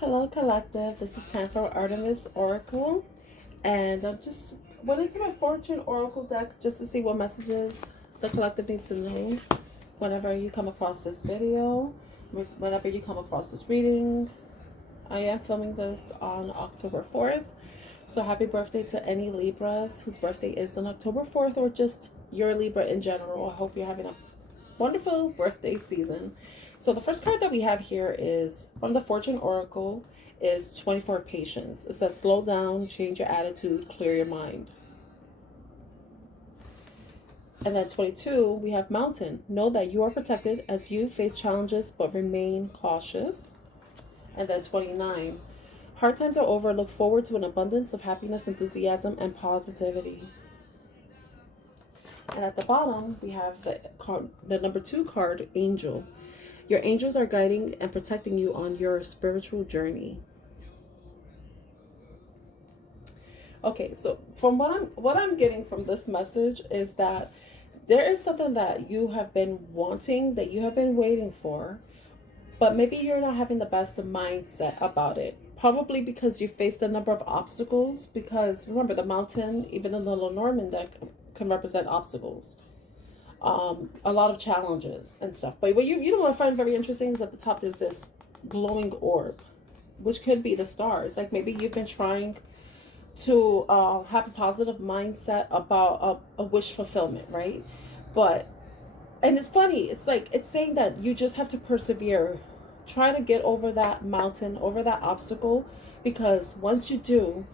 Hello, collective. This is time for Artemis Oracle, and I just went into my Fortune Oracle deck just to see what messages the collective needs to know whenever you come across this video, whenever you come across this reading. I am filming this on October 4th, so happy birthday to any Libras whose birthday is on October 4th, or just your Libra in general. I hope you're having a wonderful birthday season. So the first card that we have here is from the Fortune Oracle is 24 Patience. It says slow down, change your attitude, clear your mind. And then 22, we have Mountain. Know that you are protected as you face challenges, but remain cautious. And then 29, hard times are over. Look forward to an abundance of happiness, enthusiasm, and positivity. And at the bottom, we have the number 2 card, Angel. Your angels are guiding and protecting you on your spiritual journey. Okay, so from what I'm getting from this message is that there is something that you have been wanting, that you have been waiting for, but maybe you're not having the best mindset about it. Probably because you faced a number of obstacles, because remember, the Mountain, even in the Lenormand deck, can represent obstacles. A lot of challenges and stuff. But what you know what I find very interesting is at the top there's this glowing orb, which could be the stars. Like maybe you've been trying to have a positive mindset about a wish fulfillment, right? And it's funny, it's like it's saying that you just have to persevere, try to get over that mountain, over that obstacle, because once you do,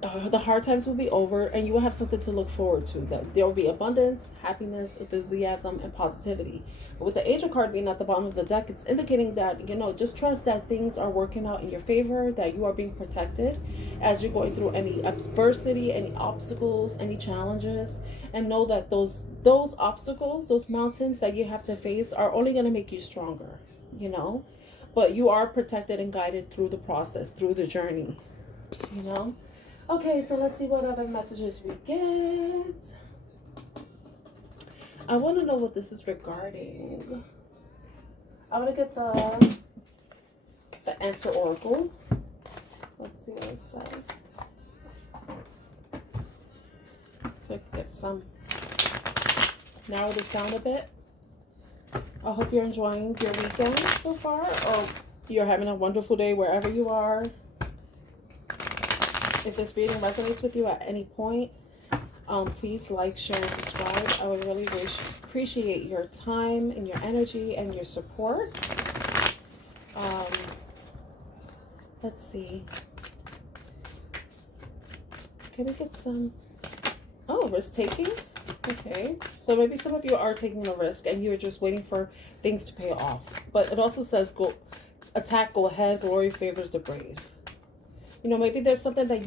the hard times will be over and you will have something to look forward to. That there will be abundance, happiness, enthusiasm, and positivity. But with the angel card being at the bottom of the deck, it's indicating that, just trust that things are working out in your favor, that you are being protected as you're going through any adversity, any obstacles, any challenges, and know that those obstacles, those mountains that you have to face are only going to make you stronger, but you are protected and guided through the process, through the journey, Okay, so let's see what other messages we get. I want to know what this is regarding. I want to get the answer oracle. Let's see what it says. So I can get narrow this down a bit. I hope you're enjoying your weekend so far, or you're having a wonderful day wherever you are. If this reading resonates with you at any point, please like, share, and subscribe. I would really appreciate your time and your energy and your support. Let's see. Can we get some... Oh, risk taking? Okay. So maybe some of you are taking a risk and you're just waiting for things to pay off. But it also says, go ahead, glory favors the brave. Maybe there's something that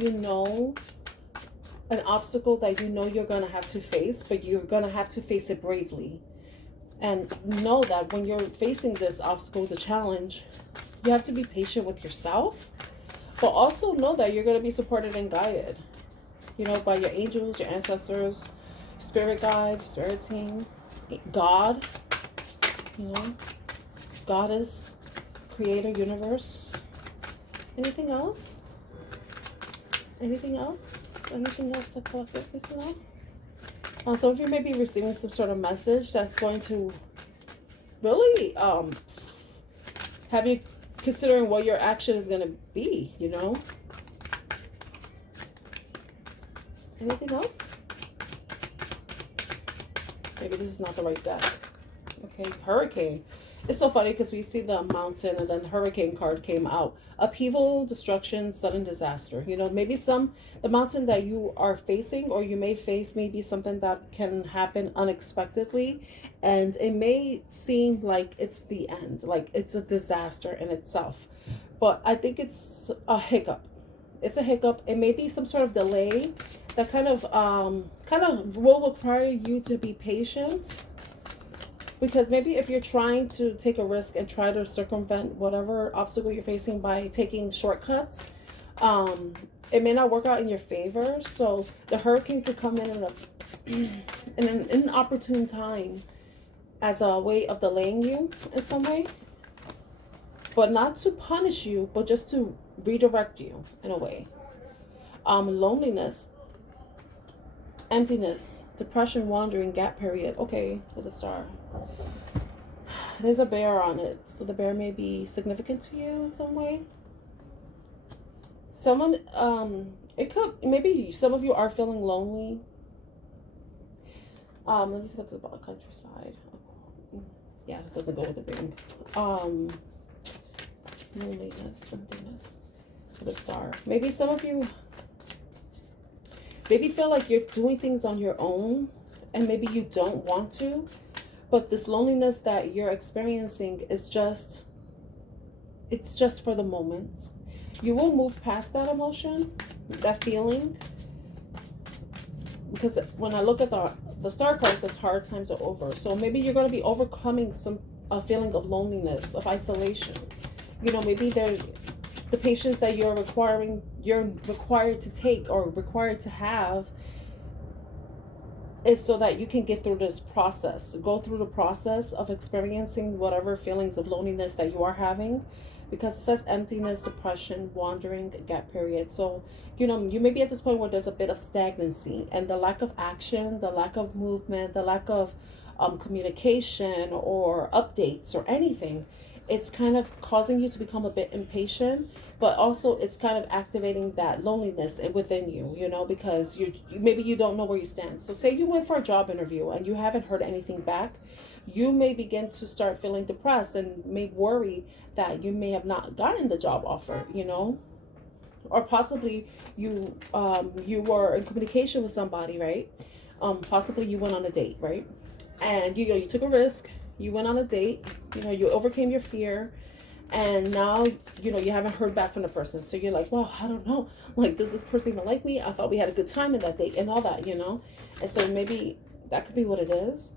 an obstacle that you're going to have to face, but you're going to have to face it bravely. And know that when you're facing this obstacle, the challenge, you have to be patient with yourself, but also know that you're going to be supported and guided, by your angels, your ancestors, spirit guide, spirit team, God, goddess, creator, universe. Anything else? Anything else? Anything else that collective needs to know? Some of you may be receiving some sort of message that's going to really have you considering what your action is going to be, Anything else? Maybe this is not the right deck. Okay, hurricane. It's so funny because we see the mountain and then the hurricane card came out. Upheaval, destruction, sudden disaster. Maybe the mountain that you are facing or you may face may be something that can happen unexpectedly. And it may seem like it's the end, like it's a disaster in itself. But I think it's a hiccup. It's a hiccup. It may be some sort of delay that kind of will require you to be patient. Because maybe if you're trying to take a risk and try to circumvent whatever obstacle you're facing by taking shortcuts, it may not work out in your favor. So the hurricane could come in an opportune time as a way of delaying you in some way. but not to punish you, but just to redirect you in a way. Loneliness, emptiness, depression, wandering, gap period. Okay, with a star. There's a bear on it, so the bear may be significant to you in some way. Someone, it could, maybe some of you are feeling lonely. Let me see what's about countryside. Yeah, it doesn't go with the ring. Loneliness, emptiness, with a star. Maybe some of you maybe feel like you're doing things on your own, and maybe you don't want to, but this loneliness that you're experiencing is just, it's just for the moment. You will move past that emotion, that feeling, because when I look at the star card, it says hard times are over. So maybe you're going to be overcoming a feeling of loneliness, of isolation. You know, maybe the patience that you're required to take or required to have is so that you can get through this process, go through the process of experiencing whatever feelings of loneliness that you are having, because it says emptiness, depression, wandering, gap period. So, you know, you may be at this point where there's a bit of stagnancy, and the lack of action, the lack of movement, the lack of communication or updates or anything, it's kind of causing you to become a bit impatient, but also it's kind of activating that loneliness within you, you know, because maybe you don't know where you stand. So say you went for a job interview and you haven't heard anything back, you may begin to start feeling depressed and may worry that you may have not gotten the job offer, you know, or possibly you were in communication with somebody, right? Possibly you went on a date, right? And you know, you took a risk, you went on a date, you know, you overcame your fear, and now, you know, you haven't heard back from the person. So you're like, well, I don't know, like, does this person even like me? I thought we had a good time in that date and all that, you know. And so maybe that could be what it is.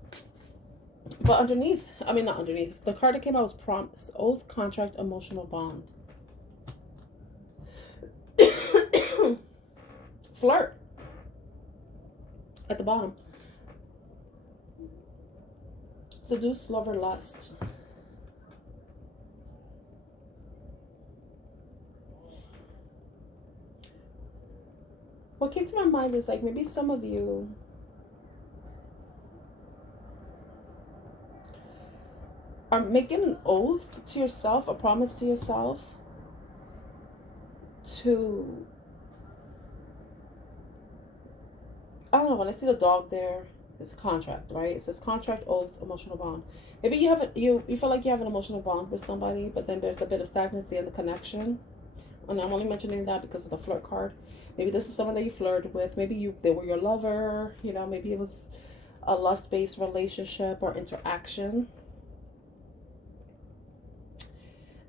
But underneath, I mean, not underneath, the card that came out was promise, oath, contract, emotional bond. Flirt at the bottom. Seduce, lover, lust. What came to my mind is like maybe some of you are making an oath to yourself, a promise to yourself to, I don't know, when I see the dog there, it's a contract, right? It says contract, oath, emotional bond. Maybe you have you feel like you have an emotional bond with somebody, but then there's a bit of stagnancy in the connection. And I'm only mentioning that because of the flirt card. Maybe this is someone that you flirted with. Maybe they were your lover, you know, maybe it was a lust-based relationship or interaction.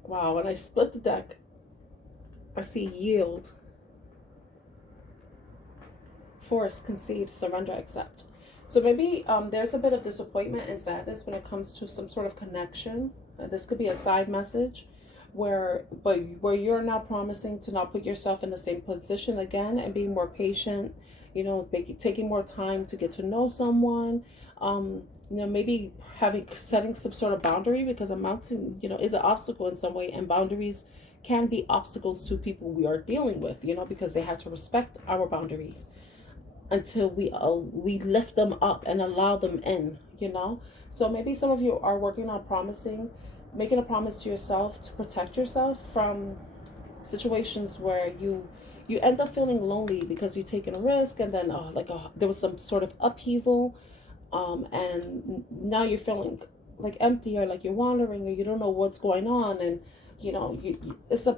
Wow, when I split the deck, I see yield, force, concede, surrender, accept. So maybe there's a bit of disappointment and sadness when it comes to some sort of connection. This could be a side message where you're now promising to not put yourself in the same position again and being more patient, you know, taking more time to get to know someone. You know, maybe setting some sort of boundary, because a mountain, you know, is an obstacle in some way, and boundaries can be obstacles to people we are dealing with, you know, because they have to respect our boundaries until we lift them up and allow them in, you know. So maybe some of you are working on making a promise to yourself to protect yourself from situations where you end up feeling lonely because you've taken a risk, and then there was some sort of upheaval, and now you're feeling like empty, or like you're wandering, or you don't know what's going on, and you know, it's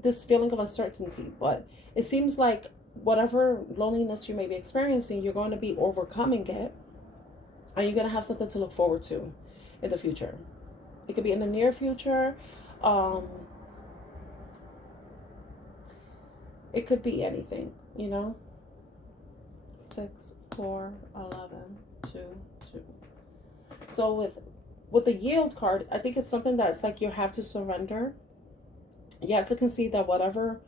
this feeling of uncertainty. But it seems like whatever loneliness you may be experiencing, you're going to be overcoming it, and you're going to have something to look forward to in the future. It could be in the near future. It could be anything, you know. 6, 4, 11, 2, 2. So with the yield card, I think it's something that's like you have to surrender. You have to concede that whatever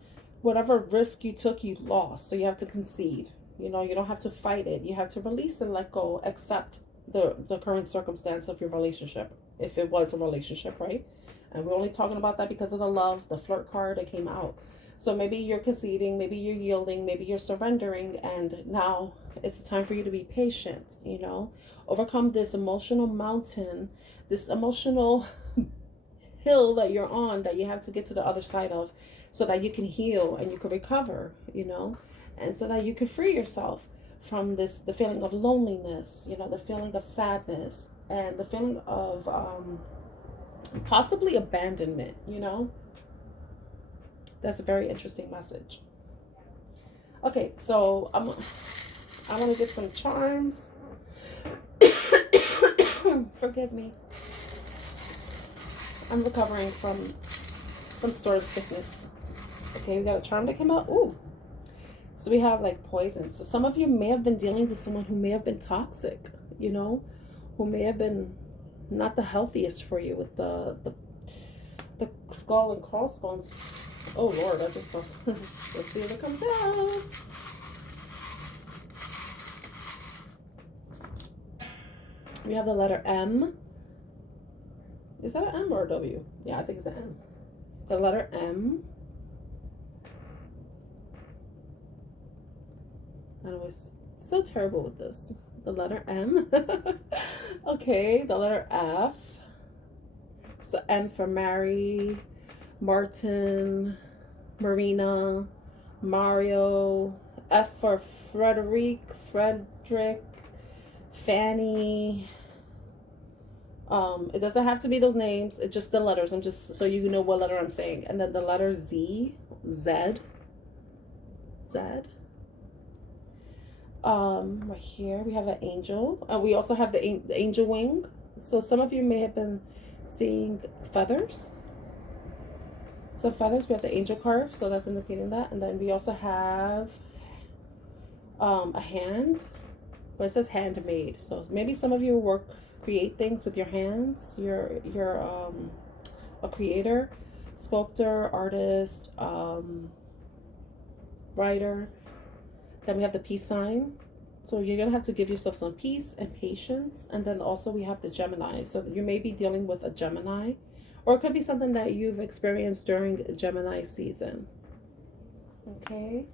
risk you took, you lost. So you have to concede. You know, you don't have to fight it. You have to release and let go, accept the current circumstance of your relationship, if it was a relationship, right? And we're only talking about that because of the love, the flirt card that came out. So maybe you're conceding, maybe you're yielding, maybe you're surrendering, and now it's time for you to be patient, you know, overcome this emotional mountain, this emotional hill that you're on that you have to get to the other side of, so that you can heal and you can recover, you know, and so that you can free yourself from this, the feeling of loneliness, you know, the feeling of sadness, and the feeling of possibly abandonment, you know. That's a very interesting message. Okay, so I want to get some charms. Forgive me. I'm recovering from some sort of sickness. Okay, we got a charm that came out. Ooh. So we have like poison. So some of you may have been dealing with someone who may have been toxic, you know, who may have been not the healthiest for you with the skull and crossbones. Oh Lord, I just saw. Let's see if it comes out. We have the letter M. Is that an M or a W? Yeah, I think it's an M. The letter M. I was so terrible with this. The letter M. Okay, the letter F. So M for Mary, Martin, Marina, Mario. F for Frederick, Fanny. It doesn't have to be those names. It's just the letters. I'm just so you know what letter I'm saying. And then the letter Z. Right here we have an angel. We also have the angel wing. So some of you may have been seeing feathers. Some feathers. We have the angel card, so that's indicating that. And then we also have a hand, but it says handmade. So maybe some of you create things with your hands. You're a creator, sculptor, artist, writer. Then we have the peace sign. So you're going to have to give yourself some peace and patience. And then also we have the Gemini. So you may be dealing with a Gemini. Or it could be something that you've experienced during Gemini season. Okay.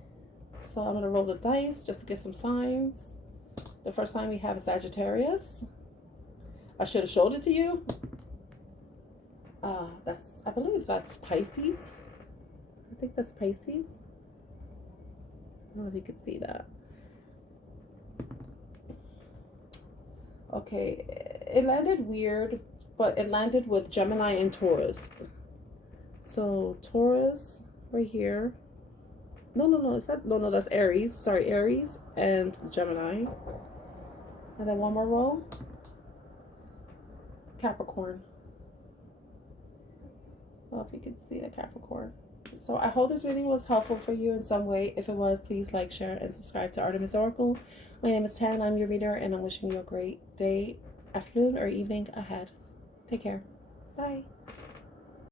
So I'm going to roll the dice just to get some signs. The first sign we have is Sagittarius. I should have showed it to you. I believe that's Pisces. I think that's Pisces. I don't know if you could see that. Okay, it landed weird, but it landed with Gemini and Taurus. So Taurus right here. No, is that no, that's Aries. Sorry, Aries and Gemini. And then one more row. Capricorn. Well, if you could see the Capricorn. So I hope this reading was helpful for you in some way. If it was, please like, share, and subscribe to Artemis Oracle. My name is Tan. I'm your reader, and I'm wishing you a great day, afternoon, or evening ahead. Take care. Bye.